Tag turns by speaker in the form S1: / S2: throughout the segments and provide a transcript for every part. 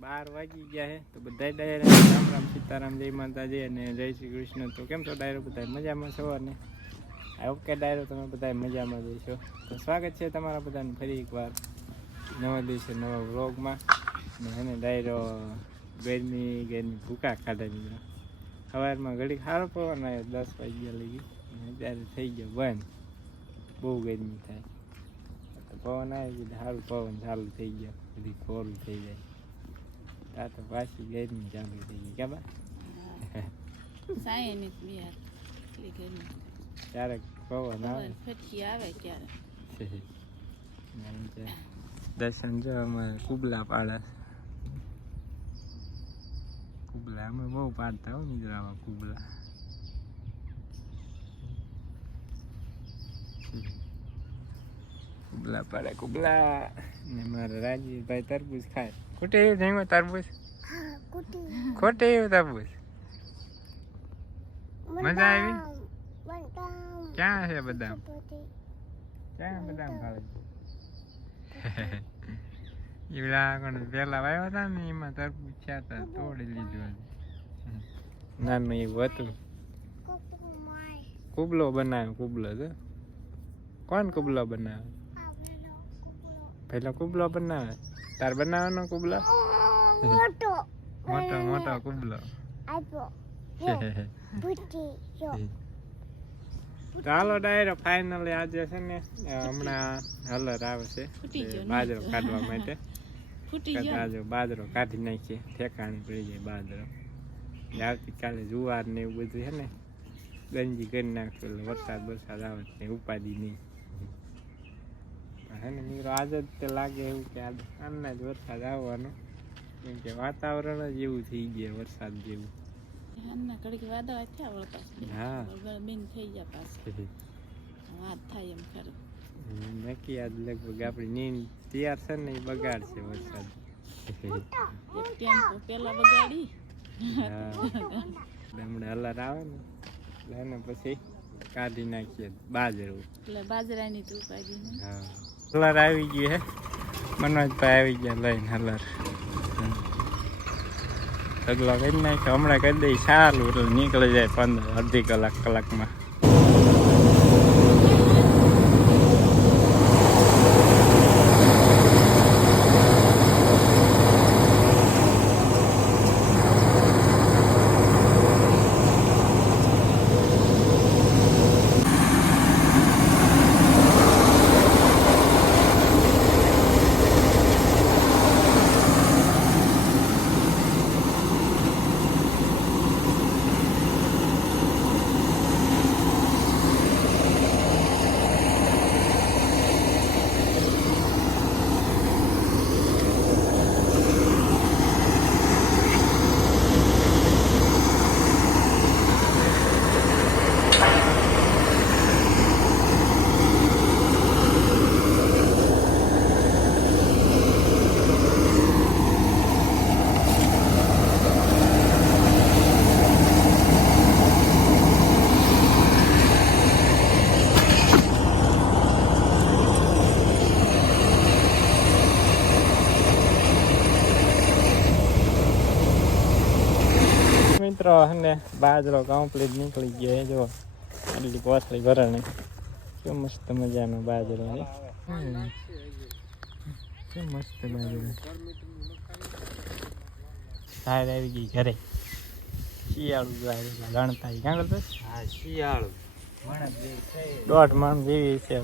S1: બાર વાગી ગયા છે તો બધા ડાયરા રામ રામ સીતારામ, જય માતાજી અને જય શ્રી કૃષ્ણ. તો કેમ છો ડાયરો બધા મજામાં છો અને? ઓકે ડાયરો તમે બધા મજામાં જઈશો તો સ્વાગત છે તમારા બધાને ફરી એકવાર નવા દિવસે નવા વ્લોગમાં. ને એને ડાયરો ગરમી ગરમી ભૂકા ખાધા સવારમાં ઘડી સારો પવન આવ્યો, દસ વાગ્યા લગી. અને અત્યારે થઈ ગયો બંધ. બહુ ગરમી થાય. પવન આવે એટલે સારું પવન ચાલુ થઈ ગયો. બધી કોરું થઈ જાય. આ તો પાછી ગરમી ચાલુ થઈ ગઈ ક્યાં બા
S2: સાય ને બે હાથ એટલી ગરમી
S1: ક્યારેક પવન આવે
S2: ફટકી આવે ક્યારે
S1: આમ છે. દર્શન જો અમારે કુબલા પાડે કુબલા અમે બહુ પાડતા હો નિદ્રામાં કુબલા કુબલા પાડે કુબલા. ને મારા રાજીવભાઈ તરબૂચ ખાય. ખોટે એવું જમ્યો તરબૂચ? ખોટે. એવું તરબૂચ? મજા આવી? ક્યાં છે બદામ ક્યાં બદામ ભાવે? એ પેલા કોણ પેલા વાવ્યા હતા ને એમાં તરબૂજ થયા હતા તોડી લીધું નાનું એવું હતું. કુબલો બનાવ્યો કુબલો તો. કોણ કુબલો બનાવે? પેલો કુબલો બનાવે તાર બનાવવાનો કુબલો?
S3: મોટો.
S1: મોટો મોટો કુબલો. હાલો ડાયરો ફાઇનલી આજે છે ને હમણાં હલર આવે છે
S2: ફૂટી
S1: તે
S2: ગયો ને?
S1: બાજરો કાઢવા માટે.
S2: આજે
S1: બાજરો કાઢી નાખીએ ઠેકાણી પડી જાય બાજરો. આવતીકાલે જુવાર ને એવું બધું છે ને ગંજી કરી નાખશું એટલે વરસાદ વરસાદ આવે ને ઉપાડી નહીં. હે ને મિત્રો આજે જ તે લાગે એવું કે આના જ વરસાદ આવવાનો. કેમ કે વાતાવરણ જ એવું થઈ ગયા વરસાદ જેવું.
S2: હાલના ઘડીક વાદળા થયા વળતા
S1: હા.
S2: વળગળ થઈ ગયા પાછા. વાત થાય એમ ખરું.
S1: નક્કી આજ લગભગ આપણી નીંદ તૈયાર છે ને એ બગાડશે વરસાદ.
S2: ટેમ્પો પેલા બગાડી.
S1: હા. હમણાં હલર આવે ને એટલે એને પછી કાઢી નાખીએ બાજરો.
S2: એટલે બાજરાની તું કાઢી
S1: હા. હલર આવી ગયું હે. મનોજભાઈ આવી ગયા લઈને હલર. ઢગલો કરી નાખ્યો. હમણાં કરી દઈ સારું, એટલે નીકળી જાય પંદર અડધી કલાક કલાકમાં. મિત્રો અને બાજરો કમ્પ્લીટ નીકળી ગયો જો આટલી કોથળી ભરાણી કેમ મસ્ત મજાનો બાજરો છે. મસ્ત બાજરો સાહેબ આવી ગઈ ઘરે. શિયાળું સાહેબ ગણતા ક્યાં કરતો હા શિયાળું. દોઢ મણ જેવી છે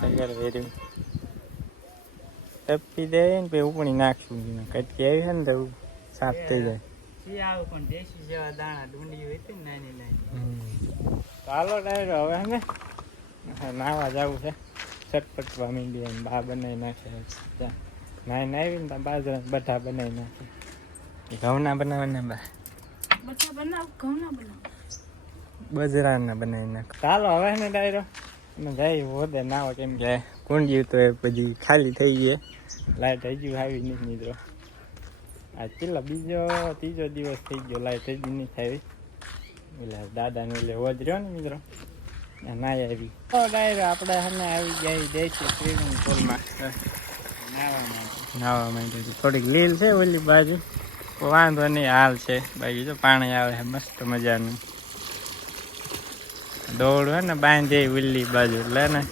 S1: તૈયાર વેર્યું. ટપી દે ને પછી ઉપણી નાખશું. કટકી આવી છે ને તો સાફ થઈ જાય.
S4: શિયાળું પણ દેશી જેવા દાણા ડુંડી હોય છે નાની નાની.
S1: ચાલો ડાયરો હવે હે નાવા જવું છે. ચટપટવા મીંડી અને બા બનાવી નાખે. આવીને ત્યાં બાજરા બધા બનાવી નાખે. ઘઉંના બનાવવાના બા.
S2: બધા બનાવ ઘઉંના બનાવ.
S1: બજરાના બનાવી નાખે. ચાલો હવે ને ડાયરો? અમે જઈ હોદે નાવા કેમ કે કુંડિયું તો એ બધી ખાલી થઈ ગઈ. લાઈટ હજુ આવી નહીં મિત્રો. આ છેલ્લા બીજો ત્રીજો દિવસ થઈ ગયો લાઈટ હજી નહીં થાય. એટલે દાદાને એટલે જ રહ્યો ને મિત્રો. ના આવી. તો ડાયરો આપણે હને આવી જાય દેશી સ્વિમિંગ પુલમાં. નાવા માંડ્યું. થોડીક લીલ છે ઓલી બાજુ. વાંધો નહીં, હાલ છે. બાકી જો પાણી આવે છે, મસ્ત મજાનું. દોડ હોય ને, બાંધે ઉલ્લી બાજુ. એટલે ને,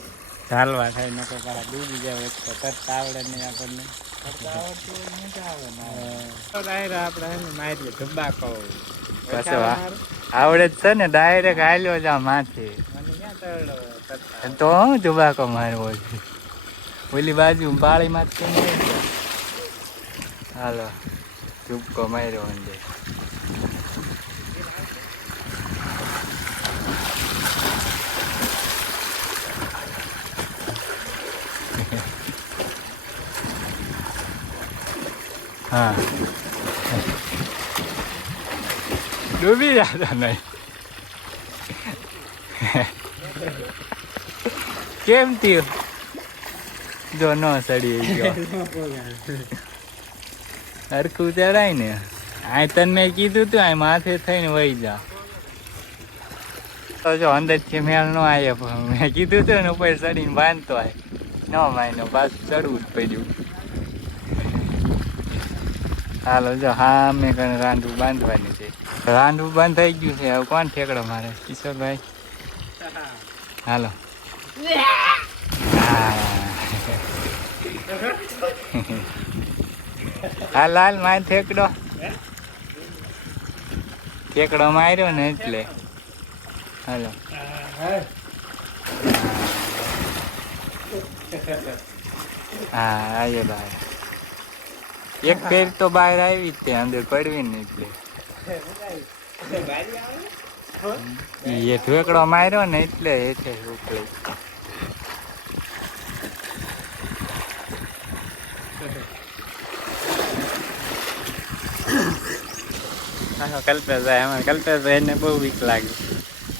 S1: ઝાલવા થાય નકો પાછા ડૂબી જાય, એક તો તરતા આવડે નહીં આપણને.
S4: આવડે જ છે ને ડાયરેક્ટ હાલ્યો જા માથે તો હું જુબાકો મારવો છે? ઓલી બાજુ પાળીમાં માં હાલો ચૂપકો માર્યો અંદર. હા. ડૂબી જતા નહીં. કેમ થયું? જો ન સડી ગયો. હરખું ચડાય ને. આ તને મેં કીધું તું આ માથે થઈને વહી જા. તો જો અંદરથી મેળ નો આવ્યો મેં કીધું તું ને, ઉપર ચડીને બાંધતો આય. ન માયનો પાછું ચડવું જ પડ્યું. હાલો જો, હા, મેં કને રાંધવું બાંધવાની છે. રાંધવું બંધ થઈ ગયું છે, હવે કોણ ઠેકડો મારે? કિશોરભાઈ. હાલો. હા. લાલ, માય ઠેકડો. ઠેકડો માર્યો ને એટલે. હાલો. હા, આયે બહાર એક ફેર તો બહાર આવી જ તે અંદર પડવી ને એટલે. એ ઠેકડો માર્યો ને એટલે એ છે ઉપલે
S1: હા કલ્પેશભાઈ અમારે કલ્પેશભાઈ ને બહુ વીક લાગે.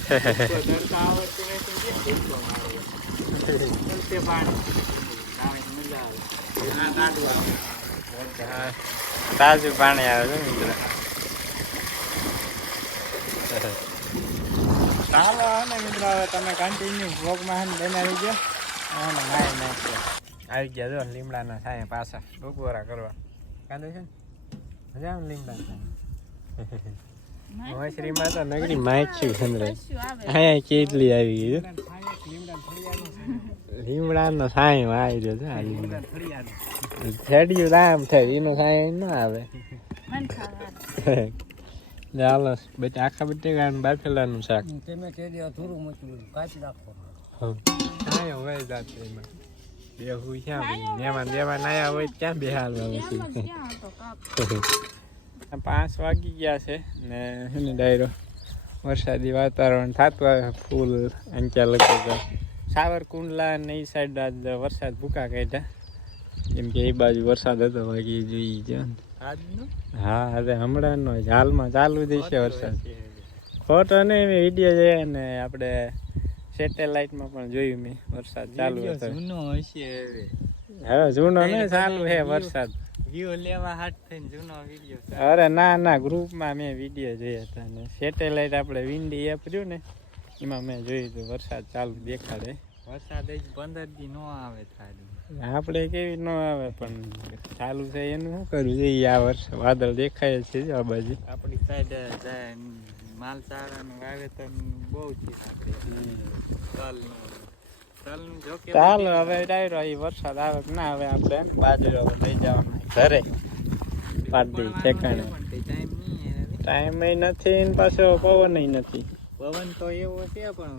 S1: તાજું પાણી આવે છે મિત્ર. ચાલો ને મિત્રો, હવે તમે કન્ટિન્યુ બ્લોગમાં બનાવી ગયો અને નાય નાખ્યો આવી ગયા જો લીમડાના થાય પાછા. બપોરા કરવા. કાંદે છે ને? મજા આવે લીમડા લીમડા મશરીમાં તો નગરી માછી સંભળાય અહીંયા કેટલી આવી ગઈ લીમડાનો સાય આવી રહ્યો છે આ લીમડા. થેડિયું રામ થાય એનો સાંય ન આવે. ચાલો બેટા આખા બધા ગામ બાફેલાનું શાક.
S5: તમે કે અધૂરું મોટું કાચી નાખો.
S1: હા હવે જાતે એમાં. બેહું ક્યાં મહેમાન બેમાન આયા હોય ક્યાં બેહાલ પછી? પાંચ વાગી ગયા છે ને એને ડાયરો વરસાદી વાતાવરણ થતું આવે ફૂલ અંચા લગભગ સાવરકુંડલા ને એ સાઈડ આજ વરસાદ ભૂકા કાઢ્યા. કેમ કે એ બાજુ વરસાદ હતો બાકી જોઈ ગયો હા હમણાં નો હાલમાં ચાલુ જ છે વરસાદ. ફોટો ને વીડિયો જોયા ને આપણે સેટેલાઇટમાં પણ જોયું મેં. વરસાદ ચાલુ હતો.
S4: જૂનો હશે હવે
S1: હવે જૂનો ને ચાલુ છે વરસાદ.
S4: વ્યૂ લેવા હાથ થઈને જૂનો વીડિયો
S1: અરે ના ના ગ્રુપમાં મેં વીડિયો જોયા હતા ને. સેટેલાઇટ આપણે વિન્ડી એપ રહ્યું ને એમાં મેં જોયું હતું વરસાદ ચાલુ દેખાડે.
S4: વરસાદ જ પંદર દી નો આવે થાળી
S1: આપણે કેવી ન આવે પણ ચાલુ છે એનું શું કરવું જોઈએ આ વર્ષ વાદળ દેખાય છે આ બાજુ.
S4: આપણી સાઈડ જાય માલ ચારાનું વાવેતર બહુ છે. આપણે
S1: ચાલો હવે ડાયરો એ વરસાદ આવે કે ના આવે આપણે? બાજરો લઈ જવાનું. ઘરે. પાડી ઠેકાણે.
S4: ટાઈમ
S1: નથી ને પાછો પવન નથી.
S4: પવન તો એવો છે પણ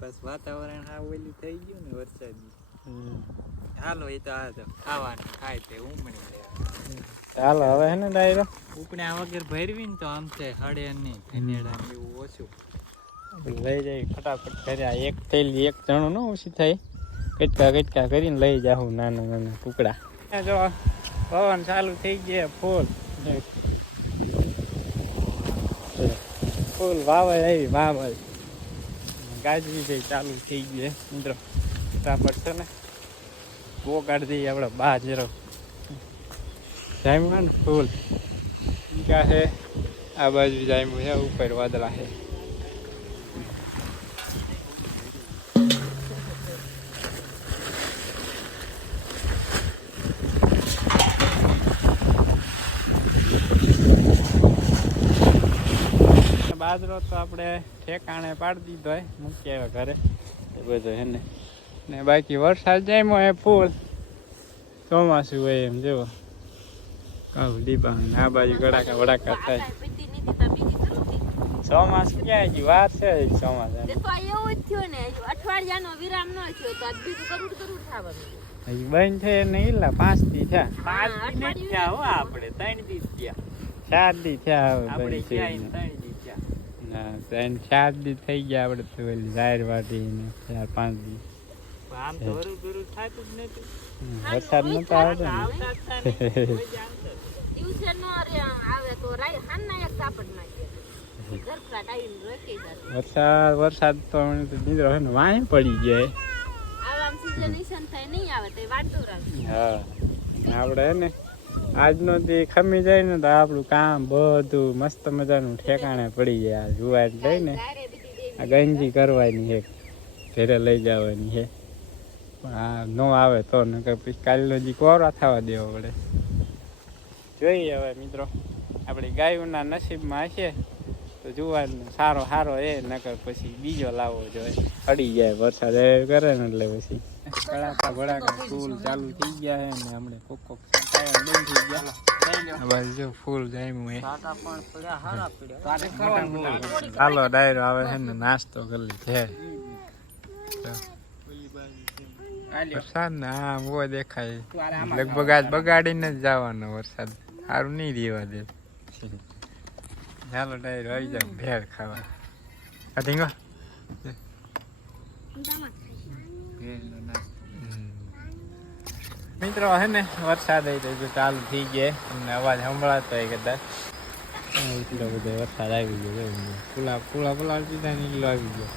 S4: બસ વાતાવરણ આ ઓલી થઈ ગયું ને વરસાદ હાલો એ તો આ તો ખાવાનું ખાય તે ઉમણી લે.
S1: ચાલો હવે હે ને ડાયરો?
S4: ઉપણ્યા વગર ભરવી ને તો આમ છે હળે નહીં ધનેડા એવું ઓછું.
S1: લઈ જાય, ફટાફટ આ એક થયેલી, એક જણો ન ઓછી થાય. કટકા કટકા કરીને લઈ જાઉં નાના નાના ટુકડા. જો, પવન ચાલુ થઈ ગયા, ફૂલ. ફૂલ વાવળ આવી વાવળ ગાજવી જઈ ચાલુ થઈ ગઈ, મિત્રો. ફટાફટ છે ને બો કાઢી દઈએ આપણે, બાજરો. જામ્યું ને ફૂલ. ક્યાં છે આ બાજુ જામ્યું છે, ઉપર વાદળા છે. બાજરો તો આપણે ઠેકાણે પાડી દીધો હોય મૂકી આવ્યા ઘરે. એ બધો એને ને. ને બાકી વરસાદ જામ્યો એ ફૂલ. ચોમાસું હોય એમ જેવો કાવ ડીબા આ બાજુ ગડાકા વડાકા થાય.
S2: ચોમાસ તો
S1: ક્યાં હજી વાર છે ચોમાસ
S2: દેખો એવું જ થયું ને અઠવાડિયાનો વિરામ ન થયો તો બીજું કરોડ કરોડ થવાનું.
S1: હજી બંધ છે ને ઈલા પાંચ દી થયા.
S4: પાંચ
S2: હા,
S4: દી નથી થયા હો આપણે ત્રણ દી થયા.
S1: ચાર દી થયા હવે
S4: આપણે. ત્રણ દી થયા
S1: ના ત્રણ ચાર દી થઈ ગયા આપણે તો પેલી જાહેર વાટી ને ચાર પાંચ દી. વરસાદ નતો આવતો વરસાદ વરસાદ તો હમણાં તો નીંદરો છે ને વાય પડી જાય.
S2: આવામ સીઝન ઈશન થાય નહીં આવે તો વાંધો રાખે.
S1: હા આપણે હે ને. આજનો દી ખમી જાય ને તો આપણું કામ બધું મસ્ત મજાનું ઠેકાણે પડી જાય. આ જુવાર લઈને આ ગંજી કરવાની છે. ઘેરે લઈ જવાની છે. પણ આ ન આવે તો નકર પછી કાલનો જી કોરા થવા દેવો પડે. જોઈએ હવે મિત્રો, આપણી ગાયોના નસીબમાં હશે તો જુવારનો સારો સારો એ, નકર પછી બીજો લાવવો જોઈએ અડી જાય, વરસાદ કરે ને એટલે પછી. કડાકા વળાકા ફૂલ ચાલુ થઈ ગયા હે ને હમણાં કોક કોક બંધ થઈ ગયા. બસ જો ફૂલ જામ્યું હે.
S5: સાટા પણ પડ્યા હારા પડ્યા.
S1: ચાલો ડાયરો આવે છે ને નાસ્તો કરી છે વરસાદ ને હા બહુ દેખાય. લગભગ આજ બગાડીને જ જવાનો વરસાદ. સારું નહીં રહેવા દે. ચાલો ડાયરો આવી જાવ ભેળ ખાવા. આ મિત્રો હે ને વરસાદ આવી તો ચાલુ થઈ ગયા. અમને અવાજ સંભળાતો હોય કદાચ. એટલો બધો વરસાદ આવી ગયો ફૂલા ફૂલા ફૂલા પીધા ને આવી ગયો.